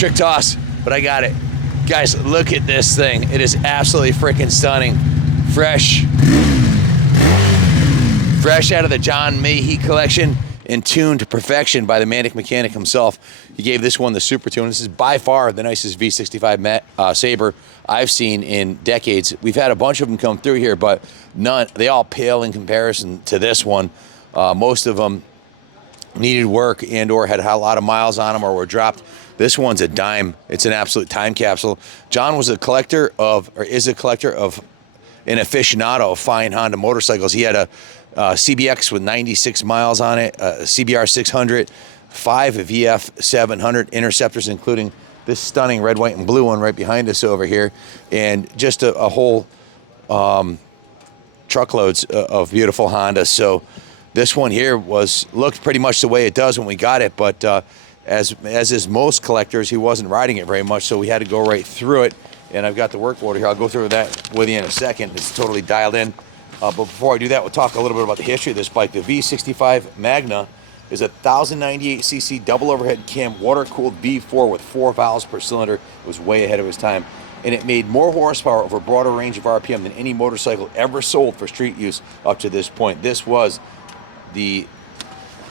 trick toss, but I got it. Guys, look at this thing. It is absolutely freaking stunning. Fresh out of the John Mahee collection and tuned to perfection by the Manic Mechanic himself. He gave this one the super tune. This is by far the nicest V65 Sabre I've seen in decades. We've had a bunch of them come through here, but none, they all pale in comparison to this one. Most of them needed work and or had a lot of miles on them or were dropped. This one's a dime. It's an absolute time capsule. John was a collector of, or is a collector of, an aficionado of fine Honda motorcycles. He had a CBX with 96 miles on it, a CBR 600, 5 VF1100S Interceptors, including this stunning red, white, and blue one right behind us over here, and just a whole truckloads of beautiful Hondas. So this one here looked pretty much the way it does when we got it, but as is most collectors, he wasn't riding it very much, so we had to go right through it. And I've got the work order here. I'll go through that with you in a second. It's totally dialed in. But before I do that, we'll talk a little bit about the history of this bike. The V65 Magna is a 1,098cc double overhead cam water-cooled V4 with 4 valves per cylinder. It was way ahead of its time. And it made more horsepower over a broader range of RPM than any motorcycle ever sold for street use up to this point. This was the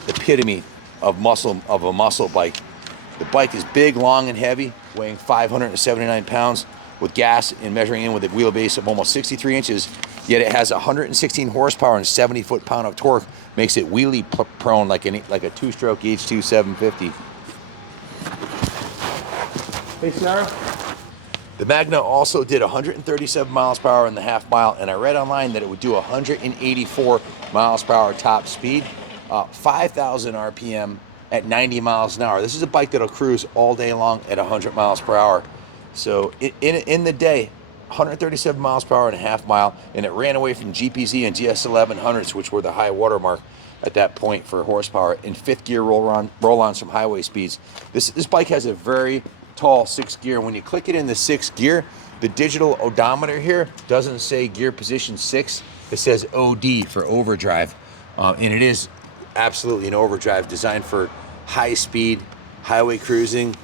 epitome of a muscle bike. The bike is big, long, and heavy, weighing 579 pounds. With gas and measuring in with a wheelbase of almost 63 inches, yet it has 116 horsepower and 70 foot-pound of torque, makes it wheelie prone like a two-stroke H2 750. Hey, Sarah. The Magna also did 137 miles per hour in the half mile, and I read online that it would do 184 miles per hour top speed, 5,000 RPM at 90 miles an hour. This is a bike that'll cruise all day long at 100 miles per hour. So in the day, 137 miles per hour and a half mile, and it ran away from GPZ and GS1100s, which were the high watermark at that point for horsepower, in 5th gear roll-ons from highway speeds. This bike has a very tall 6th gear. When you click it in the 6th gear, the digital odometer here doesn't say gear position 6. It says OD for overdrive, and it is absolutely an overdrive designed for high speed highway cruising,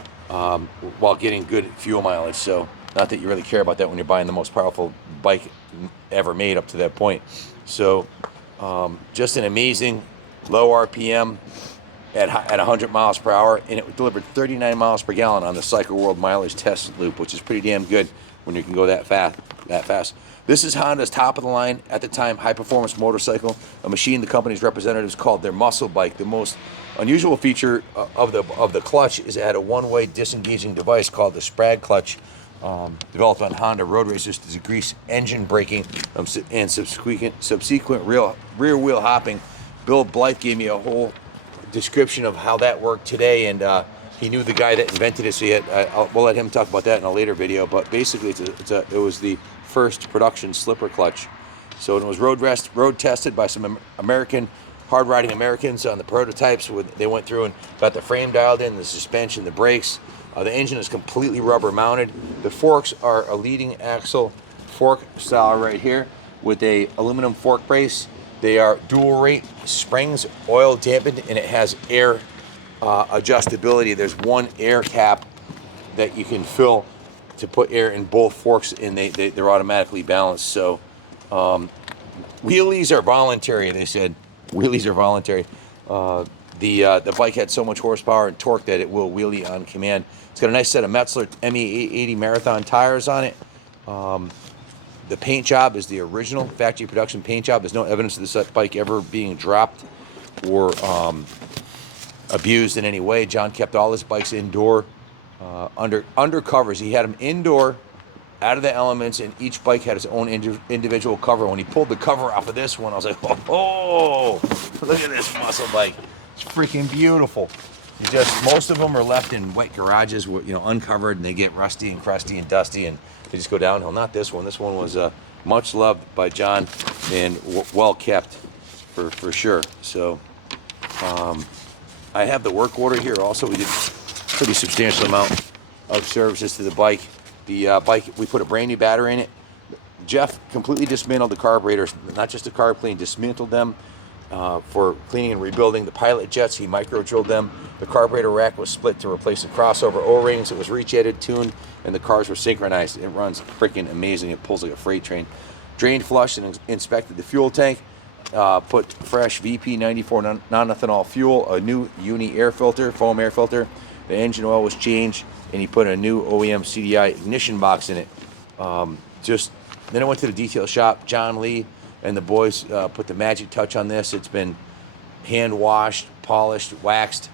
while getting good fuel mileage. So not that you really care about that when you're buying the most powerful bike ever made up to that point. So just an amazing low RPM at 100 miles per hour, and it delivered 39 miles per gallon on the Cycle World mileage test loop, which is pretty damn good when you can go that fast. This is Honda's top of the line at the time high performance motorcycle, a machine the company's representatives called their muscle bike. The most unusual feature of the clutch is it had a one-way disengaging device called the Sprag clutch, developed on Honda road racers to decrease engine braking and subsequent rear wheel hopping. Bill Blythe gave me a whole description of how that worked today, and he knew the guy that invented it, so we'll let him talk about that in a later video. But basically, it was the first production slipper clutch. So it was road tested by some hard riding Americans on the prototypes. They went through and got the frame dialed in, the suspension, the brakes. The engine is completely rubber mounted. The forks are a leading axle fork style right here with a aluminum fork brace. They are dual rate springs, oil dampened, and it has air adjustability. There's one air cap that you can fill to put air in both forks, and they're automatically balanced. So wheelies are voluntary, they said. Wheelies are voluntary. The bike had so much horsepower and torque that it will wheelie on command. It's got a nice set of Metzler ME880 Marathon tires on it. The paint job is the original factory production paint job. There's no evidence of this bike ever being dropped or abused in any way. John kept all his bikes indoor, under covers. He had them indoor, out of the elements, and each bike had its own individual cover. When he pulled the cover off of this one, I was like, oh, look at this muscle bike. It's freaking beautiful. Most of them are left in wet garages, uncovered, and they get rusty and crusty and dusty, and they just go downhill. Not this one. This one was much loved by John and well kept for sure. So I have the work order here. Also, we did a pretty substantial amount of services to the bike. The bike, we put a brand new battery in it. Jeff completely dismantled the carburetors, not just the carb clean, dismantled them, for cleaning and rebuilding. The pilot jets, he micro drilled them. The carburetor rack was split to replace the crossover O-rings. It was rejetted, tuned, and the cars were synchronized. It runs freaking amazing. It pulls like a freight train. Drained, flushed, and inspected the fuel tank. Put fresh VP94 non-ethanol fuel, a new uni air filter, foam air filter. The engine oil was changed, and he put a new OEM CDI ignition box in it. Then I went to the detail shop. John Lee and the boys put the magic touch on this. It's been hand washed, polished, waxed.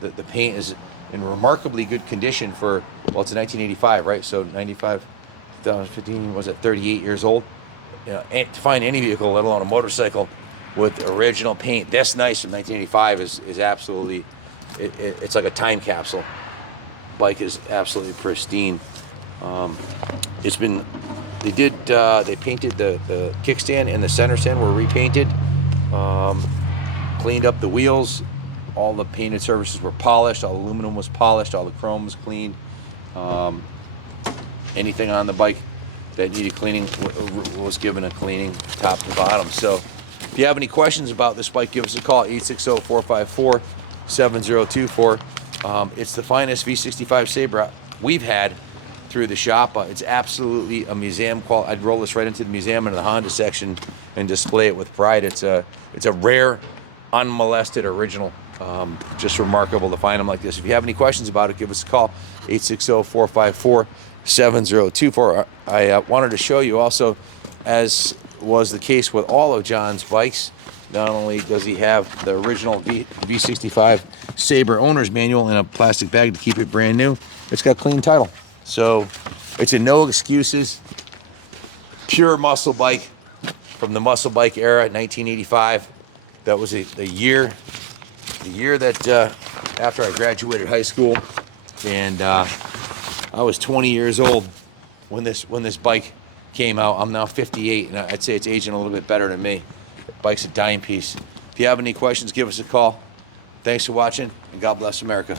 The paint is in remarkably good condition for, well, it's a 1985, right? So 95, 2015, was it 38 years old? To find any vehicle, let alone a motorcycle, with original paint this nice from 1985 is absolutely, it's like a time capsule. Bike is absolutely pristine. It's been, they painted the kickstand and the center stand were repainted, cleaned up the wheels. All the painted surfaces were polished, all the aluminum was polished, all the chrome was cleaned. Anything on the bike that needed cleaning was given a cleaning top to bottom. So if you have any questions about this bike, give us a call, 860-454-7024. It's the finest V65 Sabre we've had through the shop. It's absolutely a museum quality. I'd roll this right into the museum in the Honda section and display it with pride. It's a rare, unmolested original. Just remarkable to find them like this. If you have any questions about it, give us a call, 860-454-7024. I wanted to show you also, as was the case with all of John's bikes, not only does he have the original V65 Sabre owner's manual in a plastic bag to keep it brand new, it's got clean title. So it's a no excuses, pure muscle bike from the muscle bike era, 1985. That was the year that after I graduated high school, and I was 20 years old when this bike came out. I'm now 58, and I'd say it's aging a little bit better than me. The bike's a dime piece. If you have any questions, give us a call. Thanks for watching, and God bless America.